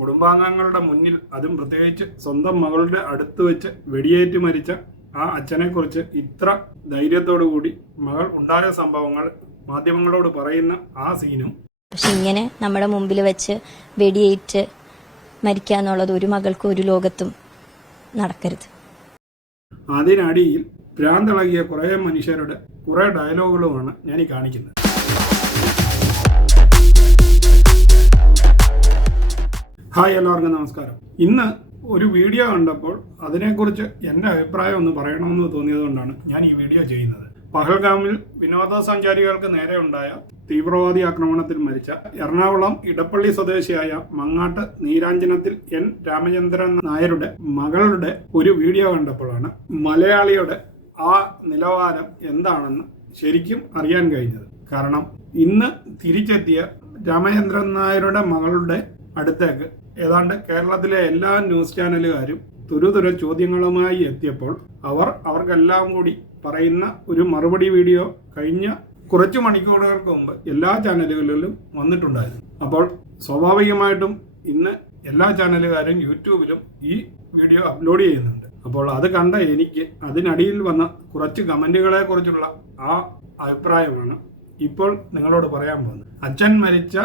കുടുംബാംഗങ്ങളുടെ മുന്നിൽ, അതും പ്രത്യേകിച്ച് സ്വന്തം മകളുടെ അടുത്ത് വെച്ച് വെടിയേറ്റ് മരിച്ച ആ അച്ഛനെക്കുറിച്ച് ഇത്ര ധൈര്യത്തോടു കൂടി മകൾ ഉണ്ടായ സംഭവങ്ങൾ മാധ്യമങ്ങളോട് പറയുന്ന ആ സീനും. പക്ഷെ ഇങ്ങനെ നമ്മുടെ മുമ്പിൽ വെച്ച് വെടിയേറ്റ് മരിക്കുക എന്നുള്ളത് ഒരു മകൾക്കും ഒരു ലോകത്തും നടക്കരുത്. അതിനടിയിൽ ഭ്രാന്തിളകിയ കുറേ മനുഷ്യരുടെ കുറേ ഡയലോഗുകളുമാണ് ഞാൻ ഈ കാണിക്കുന്നത്. ഹായ്, എല്ലാവർക്കും നമസ്കാരം. ഇന്ന് ഒരു വീഡിയോ കണ്ടപ്പോൾ അതിനെക്കുറിച്ച് എൻ്റെ അഭിപ്രായം ഒന്ന് പറയണമെന്ന് തോന്നിയതുകൊണ്ടാണ് ഞാൻ ഈ വീഡിയോ ചെയ്യുന്നത്. പഹൽഗാമിൽ വിനോദസഞ്ചാരികൾക്ക് നേരെ ഉണ്ടായ തീവ്രവാദി ആക്രമണത്തിൽ മരിച്ച എറണാകുളം ഇടപ്പള്ളി സ്വദേശിയായ മങ്ങാട്ട് നീരാഞ്ജനത്തിൽ എൻ രാമചന്ദ്രൻ നായരുടെ മകളുടെ ഒരു വീഡിയോ കണ്ടപ്പോഴാണ് മലയാളിയുടെ ആ നിലവാരം എന്താണെന്ന് ശരിക്കും അറിയാൻ കഴിഞ്ഞത്. കാരണം ഇന്ന് തിരിച്ചെത്തിയ രാമചന്ദ്രൻ നായരുടെ മകളുടെ അടുത്തേക്ക് ഏതാണ്ട് കേരളത്തിലെ എല്ലാ ന്യൂസ് ചാനലുകാരും തുരുതുര ചോദ്യങ്ങളുമായി എത്തിയപ്പോൾ അവർക്കെല്ലാം കൂടി പറയുന്ന ഒരു മറുപടി വീഡിയോ കഴിഞ്ഞ കുറച്ച് മണിക്കൂറുകൾക്ക് മുമ്പ് എല്ലാ ചാനലുകളിലും വന്നിട്ടുണ്ടായിരുന്നു. അപ്പോൾ സ്വാഭാവികമായിട്ടും ഇന്ന് എല്ലാ ചാനലുകാരും യൂട്യൂബിലും ഈ വീഡിയോ അപ്ലോഡ് ചെയ്യുന്നുണ്ട്. അപ്പോൾ അത് കണ്ട എനിക്ക് അതിനടിയിൽ വന്ന കുറച്ച് കമന്റുകളെ കുറിച്ചുള്ള ആ അഭിപ്രായമാണ് ഇപ്പോൾ നിങ്ങളോട് പറയാൻ പോകുന്നത്. അച്ഛൻ മരിച്ച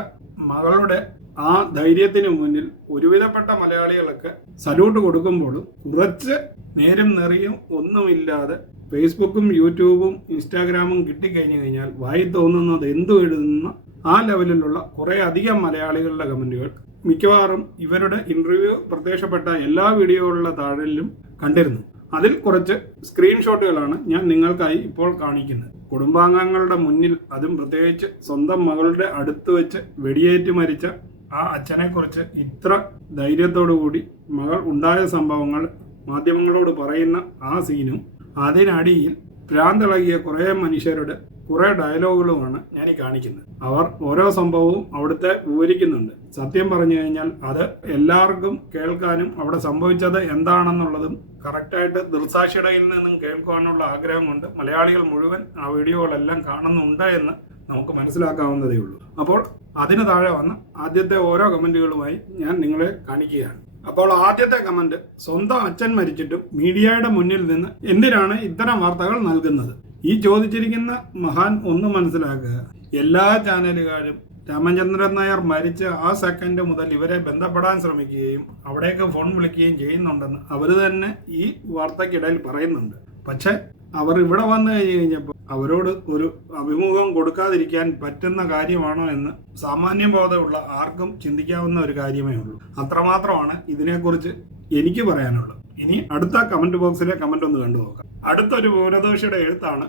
മകളുടെ ആ ധൈര്യത്തിന് മുന്നിൽ ഒരുവിധപ്പെട്ട മലയാളികളൊക്കെ സല്യൂട്ട് കൊടുക്കുമ്പോഴും കുറച്ച് നേരും നെറിയും ഒന്നുമില്ലാതെ ഫേസ്ബുക്കും യൂട്യൂബും ഇൻസ്റ്റാഗ്രാമും കിട്ടിക്കഴിഞ്ഞു കഴിഞ്ഞാൽ വായി തോന്നുന്നത് എന്തു എഴുതുന്ന ആ ലെവലിലുള്ള കുറേ അധികം മലയാളികളുടെ കമന്റുകൾ മിക്കവാറും ഇവരുടെ ഇന്റർവ്യൂ പ്രത്യക്ഷപ്പെട്ട എല്ലാ വീഡിയോകളുടെ താഴിലും കണ്ടിരുന്നു. അതിൽ കുറച്ച് സ്ക്രീൻഷോട്ടുകളാണ് ഞാൻ നിങ്ങൾക്കായി ഇപ്പോൾ കാണിക്കുന്നത്. കുടുംബാംഗങ്ങളുടെ മുന്നിൽ, അതും പ്രത്യേകിച്ച് സ്വന്തം മകളുടെ അടുത്ത് വെച്ച് വെടിയേറ്റ് മരിച്ച ആ അച്ഛനെക്കുറിച്ച് ഇത്ര ധൈര്യത്തോടു കൂടി മകൾ ഉണ്ടായ സംഭവങ്ങൾ മാധ്യമങ്ങളോട് പറയുന്ന ആ സീനും അതിനടിയിൽ ഭ്രാന്തിളകിയ കുറേ മനുഷ്യരുടെ കുറേ ഡയലോഗുകളുമാണ് ഞാൻ ഈ കാണിക്കുന്നത്. അവർ ഓരോ സംഭവവും അവിടുത്തെ വിവരിക്കുന്നുണ്ട്. സത്യം പറഞ്ഞു കഴിഞ്ഞാൽ അത് എല്ലാവർക്കും കേൾക്കാനും അവിടെ സംഭവിച്ചത് എന്താണെന്നുള്ളതും കറക്റ്റായിട്ട് ദൃക്സാക്ഷിയുടെ നിന്നും കേൾക്കാനുള്ള ആഗ്രഹം കൊണ്ട് മലയാളികൾ മുഴുവൻ ആ വീഡിയോകളെല്ലാം കാണുന്നുണ്ട് എന്ന് നമുക്ക് മനസ്സിലാക്കാവുന്നതേ ഉള്ളൂ. അപ്പോൾ അതിന് താഴെ വന്ന ആദ്യത്തെ ഓരോ കമന്റുകളുമായി ഞാൻ നിങ്ങളെ കാണിക്കുകയാണ്. അപ്പോൾ ആദ്യത്തെ കമന്റ്, സ്വന്തം അച്ഛൻ മരിച്ചിട്ടും മീഡിയയുടെ മുന്നിൽ നിന്ന് എന്തിനാണ് ഇത്തരം വാർത്തകൾ നൽകുന്നത്? ഈ ചോദിച്ചിരിക്കുന്ന മഹാൻ ഒന്ന് മനസ്സിലാക്കുക, എല്ലാ ചാനലുകാരും രാമചന്ദ്രൻ നായർ മരിച്ച ആ സെക്കൻഡ് മുതൽ ഇവരെ ബന്ധപ്പെടാൻ ശ്രമിക്കുകയും അവിടേക്ക് ഫോൺ വിളിക്കുകയും ചെയ്യുന്നുണ്ടെന്ന് അവർ തന്നെ ഈ വാർത്തക്കിടയിൽ പറയുന്നുണ്ട്. പക്ഷെ അവർ ഇവിടെ വന്നു കഴിഞ്ഞപ്പോൾ അവരോട് ഒരു അഭിമുഖം കൊടുക്കാതിരിക്കാൻ പറ്റുന്ന കാര്യമാണോ എന്ന് സാമാന്യ ബോധമുള്ള ആർക്കും ചിന്തിക്കാവുന്ന ഒരു കാര്യമേ ഉള്ളൂ. അത്രമാത്രമാണ് ഇതിനെക്കുറിച്ച് എനിക്ക് പറയാനുള്ളത്. ഇനി അടുത്ത കമന്റ് ബോക്സിലെ കമന്റ് ഒന്ന് കണ്ടു നോക്കാം. അടുത്തൊരു വിവരദോഷിയുടെ എഴുത്താണ്,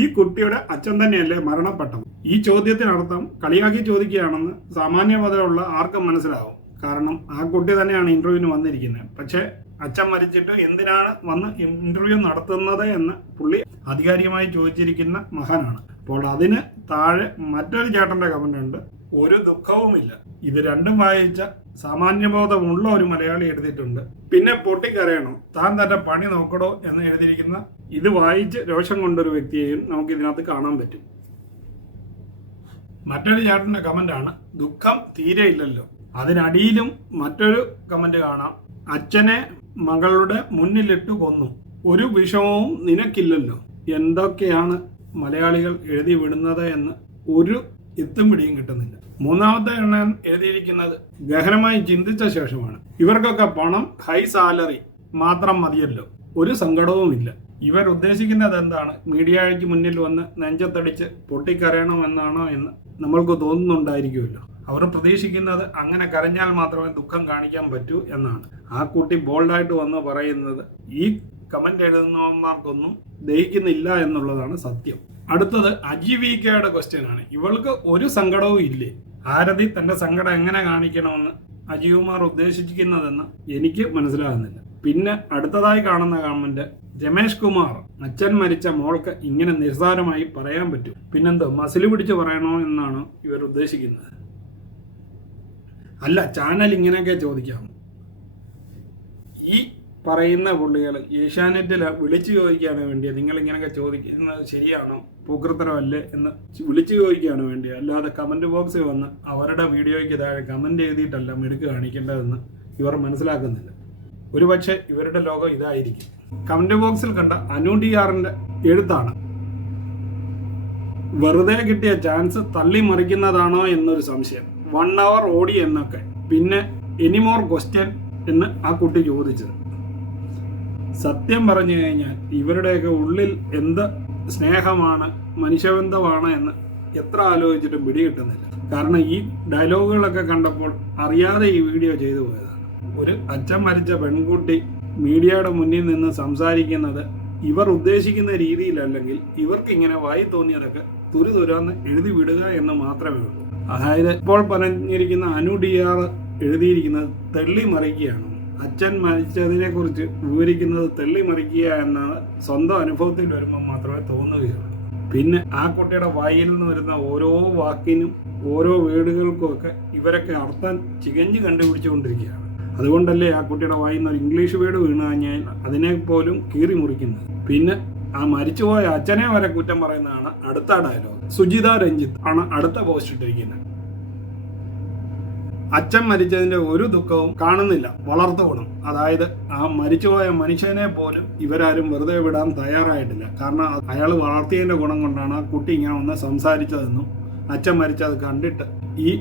ഈ കുട്ടിയുടെ അച്ഛൻ തന്നെയല്ലേ മരണപ്പെട്ടത്? ഈ ചോദ്യത്തിനർത്ഥം കളിയാക്കി ചോദിക്കുകയാണെന്ന് സാമാന്യബോധമുള്ള ആർക്കും മനസ്സിലാവും. കാരണം ആ കുട്ടി തന്നെയാണ് ഇന്റർവ്യൂവിന് വന്നിരിക്കുന്നത്. പക്ഷെ അച്ഛൻ മരിച്ചിട്ട് എന്തിനാണ് വന്ന് ഇന്റർവ്യൂ നടത്തുന്നത് എന്ന് പുള്ളി ആധികാരികമായി ചോദിച്ചിരിക്കുന്ന മഹാനാണ്. അപ്പോൾ അതിന് താഴെ മറ്റൊരു ചേട്ടന്റെ കമന്റ് ഉണ്ട്, ഒരു ദുഃഖവുമില്ല. ഇത് രണ്ടും വായിച്ച സാമാന്യബോധമുള്ള ഒരു മലയാളി എഴുതിയിട്ടുണ്ട്. പിന്നെ പൊട്ടിക്കരയണോ, താൻ തന്റെ പണി നോക്കടോ എന്ന് എഴുതിയിരിക്കുന്ന ഇത് വായിച്ച് രോഷം കൊണ്ടൊരു വ്യക്തിയെയും നമുക്ക് ഇതിനകത്ത് കാണാൻ പറ്റും. മറ്റൊരു ചേട്ടന്റെ കമന്റ് ആണ്, ദുഃഖം തീരെ ഇല്ലല്ലോ. അതിനടിയിലും മറ്റൊരു കമന്റ് കാണാം, അച്ഛനെ മകളുടെ മുന്നിലിട്ട് കൊന്നു, ഒരു വിഷമവും നിനക്കില്ലല്ലോ. എന്തൊക്കെയാണ് മലയാളികൾ എഴുതി വിടുന്നത് എന്ന് ഒരു എത്തും പിടിയും കിട്ടുന്നില്ല. മൂന്നാമത്തെ എണ്ണൻ എഴുതിയിരിക്കുന്നത് ഗഹനമായി ചിന്തിച്ച ശേഷമാണ്, ഇവർക്കൊക്കെ പണം, ഹൈ സാലറി മാത്രം മതിയല്ലോ, ഒരു സങ്കടവുമില്ല. ഇവർ ഉദ്ദേശിക്കുന്നത് എന്താണ്? മീഡിയയ്ക്ക് മുന്നിൽ വന്ന് നെഞ്ചത്തടിച്ച് പൊട്ടിക്കരയണമെന്നാണോ എന്ന് നമ്മൾക്ക് തോന്നുന്നുണ്ടായിരിക്കുമല്ലോ. അവർ പ്രതീക്ഷിക്കുന്നത് അങ്ങനെ കരഞ്ഞാൽ മാത്രമേ ദുഃഖം കാണിക്കാൻ പറ്റൂ എന്നാണ്. ആ കുട്ടി ബോൾഡായിട്ട് വന്ന് പറയുന്നത് ഈ കമന്റ് എഴുതുന്നവന്മാർക്കൊന്നും ദഹിക്കുന്നില്ല എന്നുള്ളതാണ് സത്യം. അടുത്തത് അജീവികയുടെ ക്വസ്റ്റ്യൻ ആണ്, ഇവൾക്ക് ഒരു സങ്കടവും ഇല്ലേ? ആരതി തന്റെ സങ്കടം എങ്ങനെ കാണിക്കണമെന്ന് അജീവ്കുമാർ ഉദ്ദേശിക്കുന്നതെന്ന് എനിക്ക് മനസ്സിലാകുന്നില്ല. പിന്നെ അടുത്തതായി കാണുന്ന കമന്റ്, രമേഷ് കുമാർ, അച്ഛൻ മരിച്ച മോൾക്ക് ഇങ്ങനെ നിസ്സാരമായി പറയാൻ പറ്റും, പിന്നെന്തോ മസിൽ പിടിച്ച് പറയണോ എന്നാണ് ഇവർ ഉദ്ദേശിക്കുന്നത്. അല്ല, ചാനൽ ഇങ്ങനെയൊക്കെ ചോദിക്കാം. ഈ പറയുന്ന പുള്ളികൾ ഏഷ്യാനെറ്റിൽ വിളിച്ചു ചോദിക്കുകയാണ് വേണ്ടിയത്. നിങ്ങൾ ഇങ്ങനെയൊക്കെ ചോദിക്കുന്നത് ശരിയാണോ, പൂക്കൃത്തരമല്ലേ എന്ന് വിളിച്ചു ചോദിക്കുകയാണ് വേണ്ടിയത്. അല്ലാതെ കമന്റ് ബോക്സിൽ വന്ന് അവരുടെ വീഡിയോയ്ക്ക് താഴെ കമന്റ് എഴുതിയിട്ടല്ല മിടുക്ക് കാണിക്കേണ്ടതെന്ന് ഇവർ മനസ്സിലാക്കുന്നില്ല. ഒരുപക്ഷെ ഇവരുടെ ലോകം ഇതായിരിക്കും. കമന്റ് ബോക്സിൽ കണ്ട അനു ഡിആറിന്റെ എഴുത്താണ് വെറുതെ കിട്ടിയ ചാൻസ് തള്ളി മറിക്കുന്നതാണോ എന്നൊരു സംശയം. 1 hour ഓടി എന്നൊക്കെ, പിന്നെ എനിമോർ ക്വസ്റ്റ്യൻ എന്ന് ആ കുട്ടി ചോദിച്ചത്. സത്യം പറഞ്ഞു കഴിഞ്ഞാൽ ഇവരുടെയൊക്കെ ഉള്ളിൽ എന്ത് സ്നേഹമാണ്, മനുഷ്യബന്ധമാണ് എന്ന് എത്ര ആലോചിച്ചിട്ടും പിടികിട്ടുന്നില്ല. കാരണം ഈ ഡയലോഗുകളൊക്കെ കണ്ടപ്പോൾ അറിയാതെ ഈ വീഡിയോ ചെയ്തു പോയതാണ്. ഒരു അച്ഛൻ മരിച്ച പെൺകുട്ടി മീഡിയയുടെ മുന്നിൽ നിന്ന് സംസാരിക്കുന്നത് ഇവർ ഉദ്ദേശിക്കുന്ന രീതിയിലല്ലെങ്കിൽ ഇവർക്ക് ഇങ്ങനെ വായി തോന്നിയതൊക്കെ തുരുതുരാന്ന് എഴുതി വിടുക എന്ന് മാത്രമേ ഉള്ളൂ. അതായത് ഇപ്പോൾ പറഞ്ഞിരിക്കുന്ന അനു ഡിആർ എഴുതിയിരിക്കുന്നത് തെള്ളി മറിക്കുകയാണ്. അച്ഛൻ മരിച്ചതിനെ കുറിച്ച് വിവരിക്കുന്നത് തെള്ളി മറിക്കുക എന്നാണ് സ്വന്തം അനുഭവത്തിൽ വരുമ്പോൾ മാത്രമേ തോന്നുകയുള്ളൂ. പിന്നെ ആ കുട്ടിയുടെ വായിൽ നിന്ന് വരുന്ന ഓരോ വാക്കിനും ഓരോ വേർഡുകൾക്കും ഒക്കെ ഇവരൊക്കെ അർത്ഥം ചികഞ്ഞ് കണ്ടുപിടിച്ചുകൊണ്ടിരിക്കുകയാണ്. അതുകൊണ്ടല്ലേ ആ കുട്ടിയുടെ വായിൽ നിന്ന് ഒരു ഇംഗ്ലീഷ് വേർഡ് വീണ് കഴിഞ്ഞാൽ അതിനെ പോലും കീറി മുറിക്കുന്നത്. പിന്നെ ആ മരിച്ചുപോയ അച്ഛനെ വരെ കുറ്റം പറയുന്നതാണ് അടുത്ത ഡയലോഗ്. സുജിത രഞ്ജിത്ത് ആണ് അടുത്ത പോസ്റ്റ് ഇട്ടിരിക്കുന്നത്. അച്ഛൻ മരിച്ചതിന്റെ ഒരു ദുഃഖവും കാണുന്നില്ല, വളർത്തു ഗുണം. അതായത് ആ മരിച്ചുപോയ മനുഷ്യനെ പോലും ഇവരാരും വെറുതെ വിടാൻ തയ്യാറായിട്ടില്ല. കാരണം അയാൾ വളർത്തിയതിന്റെ ഗുണം കൊണ്ടാണ് ആ കുട്ടി ഇങ്ങനെ വന്ന് സംസാരിച്ചതെന്നും അച്ഛൻ മരിച്ചത് കണ്ടിട്ട് ഈ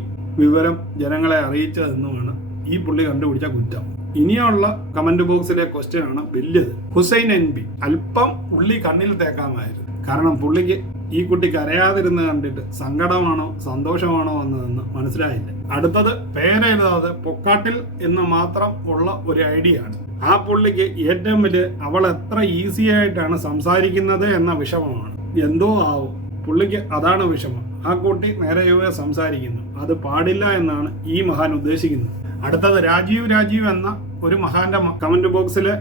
വിവരം ജനങ്ങളെ അറിയിച്ചതെന്നുമാണ് ഈ പുള്ളി കണ്ടുപിടിച്ച കുറ്റം. ഇനിയുള്ള കമന്റ് ബോക്സിലെ ക്വസ്റ്റ്യൻ ആണ് വലിയത്. ഹുസൈൻ NB അല്പം പുള്ളി കണ്ണിൽ തേക്കാമായിരുന്നു. കാരണം പുള്ളിക്ക് ഈ കുട്ടി കരയാതിരുന്ന് കണ്ടിട്ട് സങ്കടമാണോ സന്തോഷമാണോ വന്നതെന്ന് മനസ്സിലായില്ല. അടുത്തത് പേരെഴുതാതെ പൊക്കാട്ടിൽ എന്ന് മാത്രം ഉള്ള ഒരു ഐഡിയ ആണ്. ആ പുള്ളിക്ക് ഏറ്റവും വലിയ അവൾ എത്ര ഈസി ആയിട്ടാണ് സംസാരിക്കുന്നത് എന്ന വിഷമമാണ്. എന്തോ ആവും പുള്ളിക്ക്, അതാണ് വിഷമം. ആ കുട്ടി നേരെ സംസാരിക്കുന്നു, അത് പാടില്ല എന്നാണ് ഈ മഹാൻ ഉദ്ദേശിക്കുന്നത്. അടുത്തത് രാജീവ് എന്ന ഒരു മഹാന്റെ കമന്റ് ബോക്സിലെ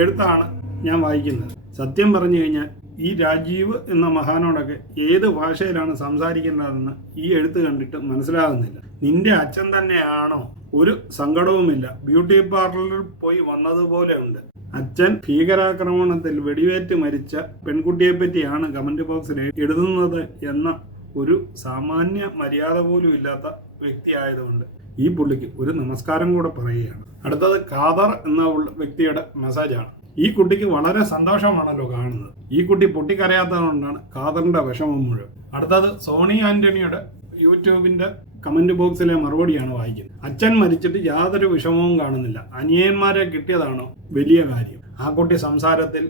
എഴുത്താണ് ഞാൻ വായിക്കുന്നത്. സത്യം പറഞ്ഞു കഴിഞ്ഞാൽ ഈ രാജീവ് എന്ന മഹാനോടൊക്കെ ഏത് ഭാഷയിലാണ് സംസാരിക്കേണ്ടതെന്ന് ഈ എഴുത്ത് കണ്ടിട്ട് മനസ്സിലാകുന്നില്ല. നിന്റെ അച്ഛൻ തന്നെയാണോ? ഒരു സങ്കടവുമില്ല, ബ്യൂട്ടി പാർലറിൽ പോയി വന്നതുപോലെ ഉണ്ട്. അച്ഛൻ ഭീകരാക്രമണത്തിൽ വെടിവേറ്റ് മരിച്ച പെൺകുട്ടിയെ പറ്റിയാണ് കമന്റ് ബോക്സിൽ എഴുതുന്നത് എന്ന ഒരു സാമാന്യ മര്യാദ പോലും ഇല്ലാത്ത വ്യക്തി ആയതുകൊണ്ട് ഈ പുള്ളിക്ക് ഒരു നമസ്കാരം കൂടെ പറയുകയാണ്. അടുത്തത് ഖാദർ എന്ന വ്യക്തിയുടെ മെസ്സേജാണ്. ഈ കുട്ടിക്ക് വളരെ സന്തോഷമാണല്ലോ കാണുന്നത്. ഈ കുട്ടി പൊട്ടിക്കരയാത്തതുകൊണ്ടാണ് ഖാദറിന്റെ വിഷമം മുഴുവൻ. അടുത്തത് സോണി ആന്റണിയുടെ യൂട്യൂബിന്റെ കമന്റ് ബോക്സിലെ മറുപടിയാണ് വായിക്കുന്നത്. അച്ഛൻ മരിച്ചിട്ട് യാതൊരു വിഷമവും കാണുന്നില്ല, അനിയന്മാരെ കിട്ടിയതാണോ വലിയ കാര്യം. ആ കുട്ടി സംസാരത്തിൽ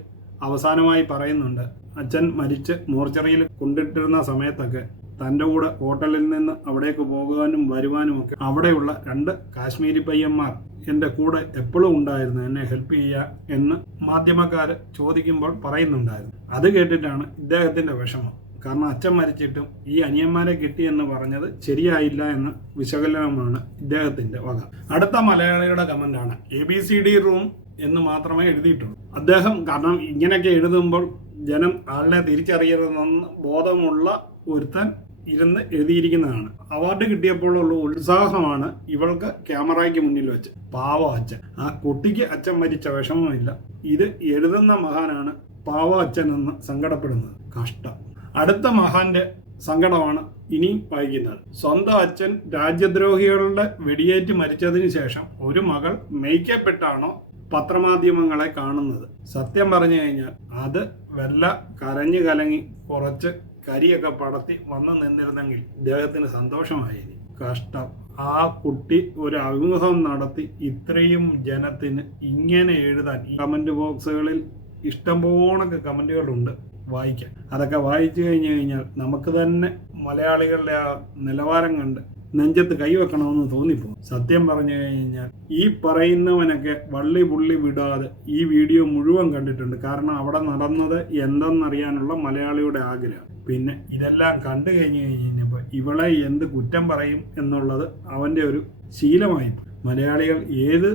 അവസാനമായി പറയുന്നുണ്ട്, അച്ഛൻ മരിച്ച് മോർച്ചറിയിൽ കൊണ്ടിട്ടിരുന്ന സമയത്തൊക്കെ തൻ്റെ കൂടെ ഹോട്ടലിൽ നിന്ന് അവിടേക്ക് പോകുവാനും വരുവാനും ഒക്കെ അവിടെയുള്ള 2 കാശ്മീരി പയ്യന്മാർ എൻ്റെ കൂടെ എപ്പോഴും ഉണ്ടായിരുന്നു, എന്നെ ഹെൽപ്പ് ചെയ്യുക എന്ന് മാധ്യമക്കാർ ചോദിക്കുമ്പോൾ പറയുന്നുണ്ടായിരുന്നു. അത് കേട്ടിട്ടാണ് ഇദ്ദേഹത്തിൻ്റെ വിഷമം. കാരണം അച്ഛൻ മരിച്ചിട്ടും ഈ അനിയന്മാരെ കിട്ടിയെന്ന് പറഞ്ഞത് ശരിയായില്ല എന്ന വിശകലനമാണ് ഇദ്ദേഹത്തിൻ്റെ വക. അടുത്ത മലയാളിയുടെ കമൻ്റാണ് ABCD റൂം എന്ന് മാത്രമേ എഴുതിയിട്ടുള്ളൂ. അദ്ദേഹം കാരണം ഇങ്ങനെയൊക്കെ എഴുതുമ്പോൾ ജനം ആളിനെ തിരിച്ചറിയരുതെന്ന് ബോധമുള്ള ഒരുത്തൻ ഇരുന്ന് എഴുതിയിരിക്കുന്നതാണ്. അവാർഡ് കിട്ടിയപ്പോഴുള്ള ഉത്സാഹമാണ് ഇവൾക്ക് ക്യാമറയ്ക്ക് മുന്നിൽ വെച്ച്. പാവ അച്ഛൻ. ആ കുട്ടിക്ക് അച്ഛൻ മരിച്ച വിഷമമില്ല, ഇത് എഴുതുന്ന മഹാനാണ് പാവ അച്ഛൻ എന്ന് സങ്കടപ്പെടുന്നത്. കഷ്ടം. അടുത്ത മഹാന്റെ സങ്കടമാണ് ഇനി വായിക്കുന്നത്. സ്വന്തം അച്ഛൻ രാജ്യദ്രോഹികളുടെ വെടിയേറ്റ് മരിച്ചതിന് ശേഷം ഒരു മകൾ മേയ്ക്കപ്പെട്ടാണോ പത്രമാധ്യമങ്ങളെ കാണുന്നത്. സത്യം പറഞ്ഞു കഴിഞ്ഞാൽ അത് വല്ല കരഞ്ഞു കലങ്ങി കുറച്ച് കരിയൊക്കെ പടത്തി വന്നു നിന്നിരുന്നെങ്കിൽ ഇദ്ദേഹത്തിന് സന്തോഷമായിരുന്നു. കഷ്ടം. ആ കുട്ടി ഒരു അഭിമുഖം നടത്തി ഇത്രയും ജനത്തിന് ഇങ്ങനെ എഴുതാൻ ഈ കമന്റ് ബോക്സുകളിൽ ഇഷ്ടംപോണൊക്കെ കമന്റുകളുണ്ട് വായിക്കാൻ. അതൊക്കെ വായിച്ചു കഴിഞ്ഞാൽ നമുക്ക് തന്നെ മലയാളികളുടെ ആ നിലവാരം കണ്ട് നെഞ്ചത്ത് കൈവെക്കണമെന്ന് തോന്നിപ്പോകും. സത്യം പറഞ്ഞു കഴിഞ്ഞാൽ ഈ പറയുന്നവനൊക്കെ വള്ളി പുള്ളി വിടാതെ ഈ വീഡിയോ മുഴുവൻ കണ്ടിട്ടുണ്ട്. കാരണം അവിടെ നടന്നത് എന്തെന്നറിയാനുള്ള മലയാളിയുടെ ആഗ്രഹം. പിന്നെ ഇതെല്ലാം കണ്ടു കഴിഞ്ഞപ്പോൾ ഇവളെ എന്ത് കുറ്റം പറയും എന്നുള്ളത് അവൻ്റെ ഒരു ശീലമായി. മലയാളികൾ ഏത്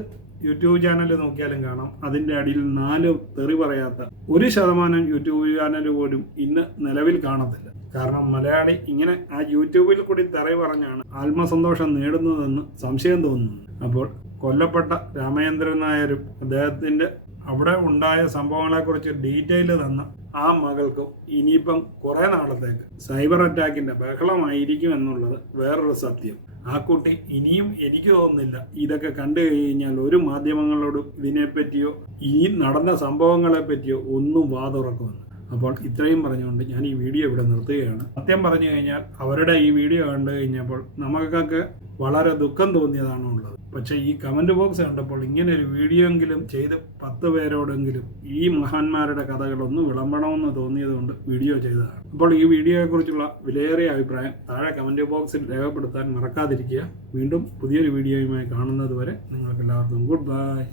യൂട്യൂബ് ചാനൽ നോക്കിയാലും കാണാം, അതിൻ്റെ അടിയിൽ 4 തെറി പറയാത്ത 1% യൂട്യൂബ് ചാനൽ പോലും ഇന്ന് നിലവിൽ കാണത്തില്ല. കാരണം മലയാളി ഇങ്ങനെ ആ യൂട്യൂബിൽ കൂടി തെറി പറഞ്ഞാണ് ആത്മസന്തോഷം നേടുന്നതെന്ന് സംശയം തോന്നുന്നു. അപ്പോൾ കൊല്ലപ്പെട്ട രാമചന്ദ്രൻ നായരും അദ്ദേഹത്തിൻ്റെ അവിടെ ഉണ്ടായ സംഭവങ്ങളെക്കുറിച്ച് ഡീറ്റെയിൽ തന്ന ആ മകൾക്കും ഇനിയിപ്പം കുറേ നാളത്തേക്ക് സൈബർ അറ്റാക്കിന്റെ ബഹളമായിരിക്കും എന്നുള്ളത് വേറൊരു സത്യം. ആ കുട്ടി ഇനിയും എനിക്ക് തോന്നുന്നില്ല ഇതൊക്കെ കണ്ടു കഴിഞ്ഞാൽ ഒരു മാധ്യമങ്ങളോടും ഇതിനെപ്പറ്റിയോ ഈ നടന്ന സംഭവങ്ങളെ പറ്റിയോ ഒന്നും വാതുറക്കുമെന്ന്. അപ്പോൾ ഇത്രയും പറഞ്ഞുകൊണ്ട് ഞാൻ ഈ വീഡിയോ ഇവിടെ നിർത്തുകയാണ്. സത്യം പറഞ്ഞു കഴിഞ്ഞാൽ അവരുടെ ഈ വീഡിയോ കണ്ടു കഴിഞ്ഞപ്പോൾ നമുക്കൊക്കെ വളരെ ദുഃഖം തോന്നിയതാണ് ഉള്ളത്. പക്ഷേ ഈ കമന്റ് ബോക്സ് കണ്ടപ്പോൾ ഇങ്ങനെ ഒരു വീഡിയോ എങ്കിലും ചെയ്ത് 10 പേരോടെങ്കിലും ഈ മഹാന്മാരുടെ കഥകളൊന്ന് വിളമ്പണമെന്ന് തോന്നിയതുകൊണ്ട് വീഡിയോ ചെയ്തതാണ്. അപ്പോൾ ഈ വീഡിയോയെക്കുറിച്ചുള്ള വിലയേറിയ അഭിപ്രായം താഴെ കമന്റ് ബോക്സിൽ രേഖപ്പെടുത്താൻ മറക്കാതിരിക്കുക. വീണ്ടും പുതിയൊരു വീഡിയോയുമായി കാണുന്നത് വരെ നിങ്ങൾക്ക് എല്ലാവർക്കും ഗുഡ് ബൈ.